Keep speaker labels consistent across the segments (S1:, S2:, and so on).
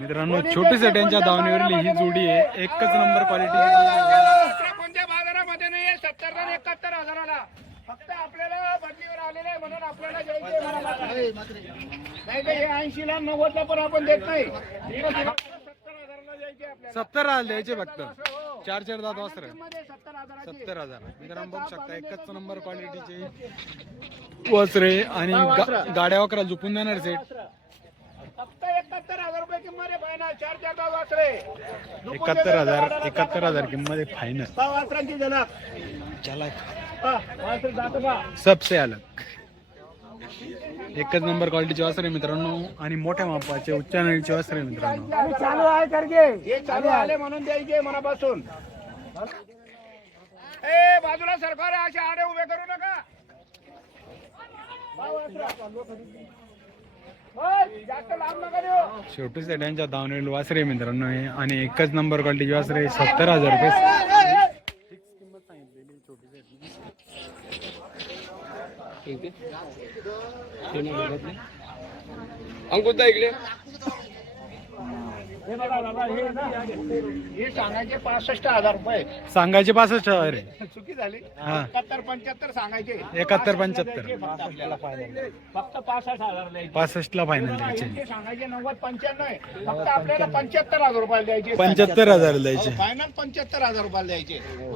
S1: मित्रांनो छोटे सेट्यांच्या दावणीवरली ही जोडी आहे. एकच नंबर क्वालिटी
S2: कोणत्या बाजारामध्ये नाही सत्तर आणि एकाहत्तर हजाराला. फक्त आपल्याला बदलीवर आलेले आहे म्हणून आपल्याला ऐंशी ला नव्वद ला पण आपण देत नाही. सत्तर हजाराला द्यायचे
S1: फक्त. चार चार दात
S2: मध्ये सत्तर
S1: हजार. मित्रांनो बघू शकता एकच नंबर क्वालिटीचे वस्त्रे आणि गाड्या वकरा झुपून देणार सेट
S2: फक्त एकाहत्तर हजार
S1: एकाहत्तर हजार किंमत आहे फायनल चला. सबसे अलग. एकच नंबर क्वालिटीचे वासर आहे मित्रांनो. आणि मोठ्या मापाचे उच्च नळीचे वासर आहे मित्रांनो.
S2: चालू आहे करगे हे चालू आले म्हणून द्यायचे मनापासून. ए बाजूला सरकार असे आडे उभे करू नका.
S1: शेवटी सेट्यांच्या दावणील वासर मित्रांनो हे. आणि एकच नंबर क्वालिटीचे वासर सत्तर हजार रुपये.
S3: अंकुश इकडे
S2: हे सांगायचे पासष्ट हजार रुपये.
S1: सांगायचे पासष्ट हजार.
S2: चुकी झाली.
S1: हा.
S2: एकाहत्तर पंच्याहत्तर सांगायचे.
S1: एकाहत्तर पंच्याहत्तर.
S2: फक्त आपल्याला फक्त पासष्ट हजार द्यायचे.
S1: पासष्ट ला फायनल द्यायचे.
S2: यांचे सांगायचे नव्वद पंच्याण्णव आहे. फक्त आपल्याला पंच्याहत्तर हजार रुपये द्यायचे.
S1: पंच्याहत्तर हजार द्यायचे.
S2: फायनल पंच्याहत्तर हजार रुपयाला द्यायचे.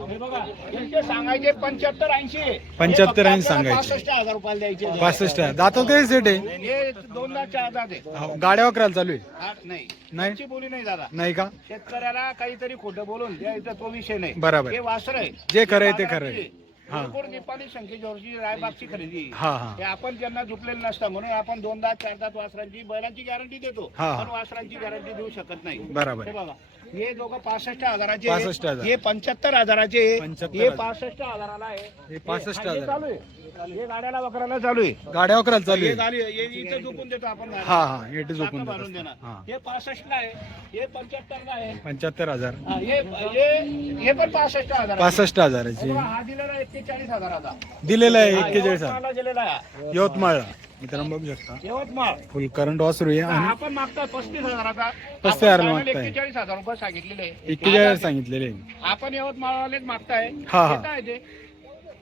S2: हे बघा यांचे सांगायचे पंच्याहत्तर ऐंशी.
S1: 75
S2: हे
S1: ऐंशी
S2: आपल्याला
S1: सांगायचे.
S2: पासष्ट हजार रुपयाला द्यायचे.
S1: पासष्ट दातात काय सेट आहे.
S2: हे दोनदा चार दात आहे.
S1: हो, गाड्या वकराला चालू आहे.
S2: आठ नाही.
S1: नाही?
S2: त्यांची बोली नाही दादा.
S1: नाही का?
S2: शेतकऱ्याला काहीतरी खोटं बोलून द्यायचा तो विषय नाही.
S1: बरोबर.
S2: हे वासर आहे.
S1: जे खरं आहे ते खरं आहे. हा.
S2: वर्षी रायबागची खरेदी.
S1: हा हा.
S2: हे आपण ज्यांना झुकलेलं नसतं म्हणून आपण दोनदा चारदा वासरांची बैलांची गॅरंटी देतो.
S1: हा.
S2: पण वासरांची गॅरंटी देऊ शकत नाही.
S1: बरोबर.
S2: हे बघा. हे दोघं पासष्ट हजाराचे
S1: 65 हजार.
S2: हे पंच्याहत्तर हजाराचे
S1: 75
S2: हे
S1: हजार.
S2: पासष्ट हजाराला आहे.
S1: हे
S2: हे
S1: हजार
S2: चालू आहे. हे गाड्याला वकराला चालू आहे.
S1: गाड्या वकराला चालू
S2: हे
S1: आहे.
S2: गाडी हे इथे झोपून देतो आपण.
S1: हा हा
S2: चाकं
S1: झोपून.
S2: देणार.
S1: हा.
S2: हे पासष्ट ला आहे हे पंच्याहत्तर ला आहे.
S1: पंच्याहत्तर हजार.
S2: हा, हे हे हे पण पासष्ट हजार
S1: पासष्ट हजाराची
S2: हा दिलेला एक्केचाळीस हजाराचा.
S1: दिलेला आहे
S2: हा,
S1: एक्केचाळीस हजार.
S2: यवतमाळला दिलेला आहे.
S1: यवतमाळला मित्रांनो बघू शकता.
S2: यवतमाळ.
S1: फुल करंट वासरू आहे आणि
S2: आपण मागता पस्तीस हजाराचा.
S1: पस्तीस हजार
S2: आपण
S1: मागताय.
S2: एक्केचाळीस हजार रुपये सांगितलेले. आहे.
S1: एक्केचाळीस सांगितलेले. आहे.
S2: आपण यवतमाळवालेच मागताय.
S1: हा, हा.
S2: ते.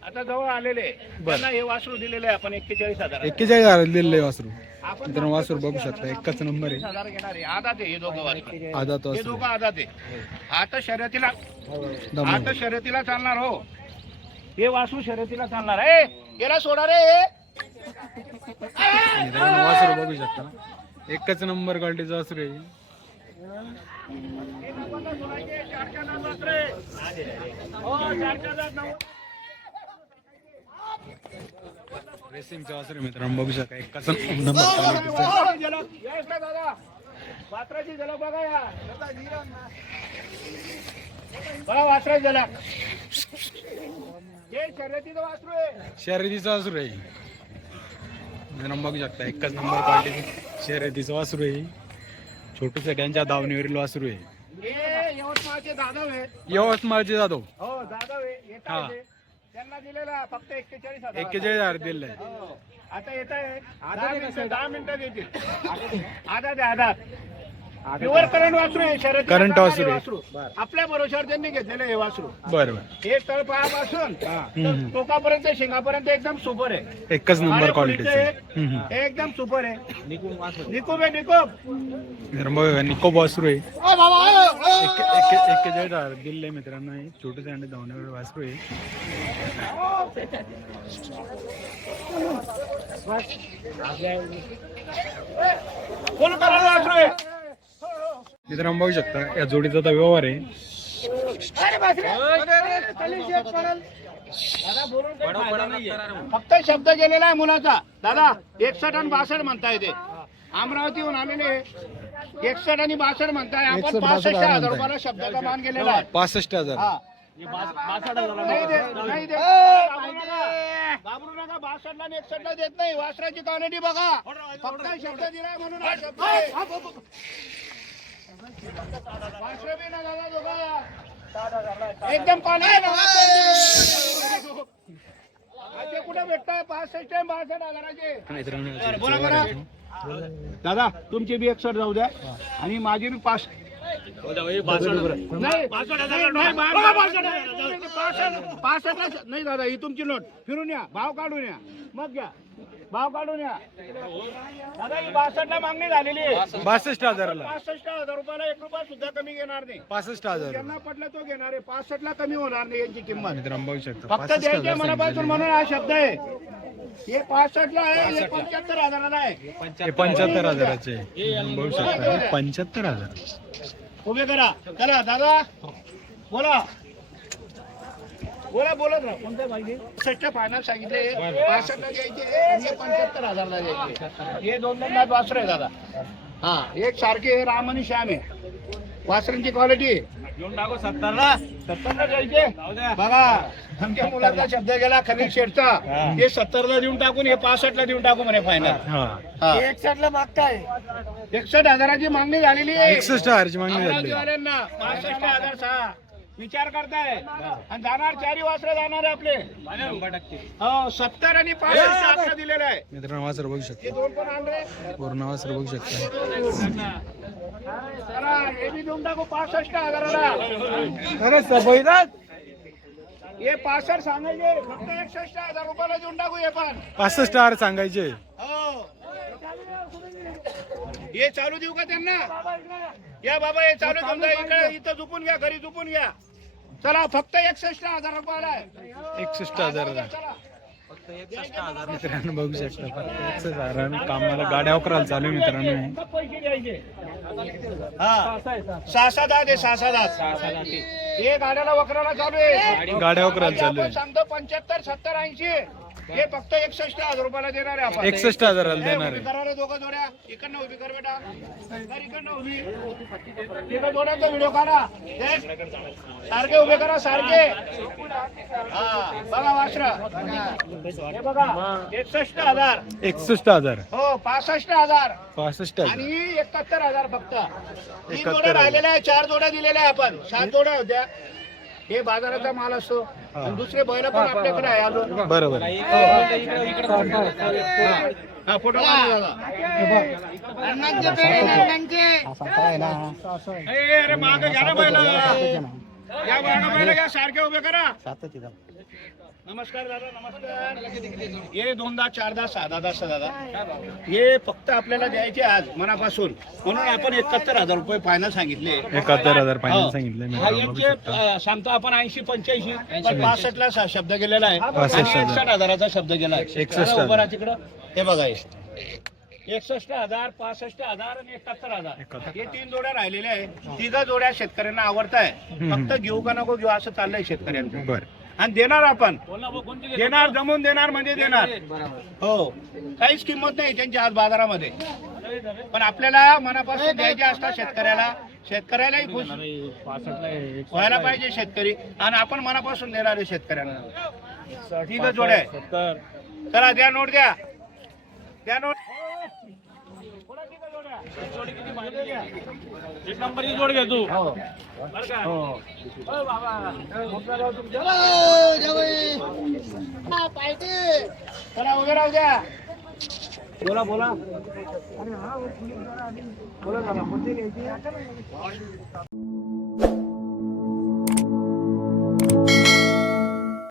S2: आता जवळ आलेले. त्यांना हे वासरू दिलेले आहे आपण एक्केचाळीस हजार.
S1: एक्केचाळीस हजार दिलेलं आहे वासरू.
S2: आपण
S1: मित्रांनो वासरू बघू शकता एकच नंबर आहे.
S2: हजार घेणार आहे. आधात आहे हे दोघं वासरू.
S1: आदात
S2: हे
S1: वासरू.
S2: दोघं आधात आहे. आता शर्यतीला
S1: दमन.
S2: आता शर्यतीला चालणार हो. हे वासू शर्यतीला चालणार आहे. गेला सोडा रे. हे.
S1: मित्रांनो वासरू बघू शकता एकच नंबर क्वालिटीचं वासरू आहे
S2: हे. नव्वदला सोडायचे, चारच्या रे. हो, चारच्या नादात नव्वद.
S1: रेसिंगचं वासरू मित्रांनो बघू शकता नंबर
S2: हो, झलक हे शर्यतीचं वासरू आहे.
S1: मित्रांनो बघू शकता एकच नंबर क्वालिटीचं शर्यतीचं वासरू आहे. छोटू सट्यांच्या दावणीवरील वासरू आहे.
S2: हे यवतमाळचे आहे
S1: यवतमाळचे जाधव.
S2: हो त्यांना दिलेला फक्त एक्केचाळीस हजार.
S1: एक्केचाळीस हजार आहे
S2: हो. आता येत आहे. दहा मिनिटं दहा मिनिटं देतील. आधा द्या आधा प्युअर करंट वासरू आहे
S1: Current
S2: चालणारे
S1: वासरू
S2: आपल्या भरोशावर त्यांनी घेतलेलं हे वासरू.
S1: बरं बरं.
S2: हे तळपायापासून. टोकापर्यंत शेंगापर्यंत एकदम सुपर आहे.
S1: एकच नंबर
S2: अरे
S1: क्वालिटीचं
S2: पोलीस
S1: आहे. हम्म, हम्म.
S2: हे एकदम सुपर आहे. निकोप आहे
S1: निकोब वासरू आहे. एक- एक- एक्केचाळीस हजार दिले मित्रांनो हे छोटू सॅन्ड धावण्यावर वासरू आहे.
S2: फुल करंट वासरू आहे.
S1: मित्रांनो बघू शकता. या जोडीचा आता व्यवहार आहे.
S2: फक्त शब्द गेलेला आहे मुलाचा. दादा एकसठ आणि बासष्ट म्हणताय ते. अमरावतीहून आलेले एकसठ आणि बासष्ट म्हणताय. आपण
S1: 61,
S2: पासष्ट
S1: 62
S2: हजार. रुपयाला शब्दाचा मान गेलेला आहे.
S1: पासष्ट हजार.
S2: हा. घाबरू नका. बासष्टला आणि एकसष्टला देत नाही. वासराची क्वालिटी बघा. फक्त शब्द दिलाय म्हणून एकदम क्वालिटी कुठे भेटताय? पासष्ट आहे बासष्ट बोला बरं दादा तुमची बी एकसठ जाऊ द्या. आणि माझी बी पाच. नाही दादा ही तुमची नोट फिरून या. भाव काढून या. मग घ्या. भाव काढून या. दादा ही बासष्टला मागणी झालेली आहे.
S1: बासष्ट हजाराला.
S2: पासष्ट हजार रुपयाला एक रुपया सुद्धा कमी घेणार नाही.
S1: पासष्ट हजार.
S2: ज्यांना पटलं तो घेणार आहे. पासष्ट ला कमी होणार नाही यांची किंमत.
S1: मित्रांनो बघू शकता.
S2: फक्त
S1: पासष्ट
S2: द्यायचे
S1: हजार
S2: मनापासून. म्हणून हा शब्द आहे. हे पासष्ट ला आहे हे पंच्याहत्तर हजाराला आहे.
S1: हे पंच्याहत्तर हजाराचे. आहे. बघू शकता. पंच्याहत्तर हजार.
S2: उभे करा. चला दादा. बोला. बोला बोलत राहा. कोणत्या पाहिजे सष्ट फायनल सांगितले. पासष्ट पंच्याहत्तर हजारला घ्यायचे हे दोन दोन लाख वासर आहे दादा. हा एक सारखे हे राम आणि श्याम आहे. वासरांची क्वालिटी सत्तरला. सत्तरला घ्यायचे. बघा आमच्या मुलाचा शब्द गेला शेठचा. हे. सत्तरला देऊन टाकून हे पासष्ट ला देऊन टाकू म्हणे फायनल
S1: हा.
S2: एकसष्ट ला मागताय. एकसष्ट हजाराची मागणी झालेली आहे.
S1: एकसष्ट हजारची मागणी झाली
S2: पासष्ट हजार सहा. विचार करताय. आणि जाणार चारी वासरं जाणार आहे आपले. हो सत्तर आणि पासष्ट आता दिलेलं आहे.
S1: मित्रांनो वासर बघू शकता. पूर्ण वासर बघू शकता.
S2: चला, हे बी देऊन टाकू पासष्ट हजाराला. हे पासष्ट सांगायचे फक्त एकसष्ट हजार रुपयाला देऊन टाकू हे पण.
S1: पासष्ट हजार सांगायचे.
S2: हो. हे चालू देऊ का त्यांना? या बाबा हे चालू समजा इकडे इथं झुपून घ्या घरी झुपून घ्या. चला फक्त एकसष्ट हजार रुपयाला आहे.
S1: एकसष्ट हजाराला
S2: चला.
S1: मित्रांनो बघू शकता हजार. कामाला गाड्या वकराला चालू आहे मित्रांनो.
S2: पैसे द्यायचे हा. सहा सहा दहा दे सहा सहा दहा हे गाड्याला वकराला चालू आहे.
S1: गाड्या वकराला चालू
S2: आपण
S1: आहे.
S2: सांगतो पंच्याहत्तर सत्तर ऐंशी. हे फक्त एकसष्ट हजार रुपयाला देणार आहे आपण.
S1: एकसष्ट हजाराला
S2: ए,
S1: देणार आहे.
S2: दोघं जोड्या. इकडनं उभी कर बेटा. कर इकडनं उभी. तिघं जोड्यांचा व्हिडिओ काढा. सारखे उभे करा सारखे. हा बघा वासरा. हे बघा एकसष्ट हजार.
S1: एकसष्ट हजार.
S2: हो पासष्ट हजार.
S1: पासष्ट हजार.
S2: आणि एकाहत्तर हजार फक्त. तीन
S1: 71
S2: जोड्या राहिलेल्या आहे चार जोड्या दिलेल्या आहे आपण. सात जोड्या होत्या. हे बाजाराचा माल असतो. आणि दुसरे बैल पण आपल्याकडे आहे अजून.
S1: बरोबर.
S2: हा, फोटो. ए, अरे मागं घ्या ना बैल. या मागं बैल घ्या सारखे उभे करा. नमस्कार दादा नमस्कार. हे दोनदा चारदा सहा दहा दादा हे फक्त आपल्याला द्यायचे आज मनापासून. म्हणून आपण एकाहत्तर हजार रुपये फायनल सांगितले.
S1: एकाहत्तर हजार फायनल
S2: हो.
S1: सांगितलं
S2: सांगतो आपण ऐंशी पंच्याऐंशी पासष्ट ला शब्द गेलेला आहे.
S1: 65
S2: आणि
S1: हजार.
S2: एकसष्ट हजाराचा शब्द गेला आहे.
S1: 61
S2: जरा उभं राहा तिकडं. हे बघा एकसष्ट हजार पासष्ट हजार आणि एकाहत्तर हजार. हे तीन जोड्या राहिलेल्या आहे तिघा जोड्या शेतकऱ्यांना आवडत आहे फक्त घेऊ का नको घेऊ असं चाललंय शेतकऱ्यांचं.
S1: बर.
S2: आणि देणार आपण. देणार जमून देणार म्हणजे देणार. हो. काहीच किंमत नाही त्यांच्या आज बाजारामध्ये. पण आपल्याला मनापासून द्यायचे असतात शेतकऱ्याला. शेतकऱ्यालाही खुश व्हायला पाहिजे शेतकरी. आणि आपण मनापासून देणार आहे शेतकऱ्यांना. ठीक आहे. जोड्या. चला द्या नोट द्या. द्या नोट ठीक आहे जोड्या.
S3: एक नंबरची जोड घे तू
S2: हो. हो. हो बाबा. मोठा राव तुमच्या. चला उभे राहू द्या बोला बोला बोला दादा कोणती घ्यायची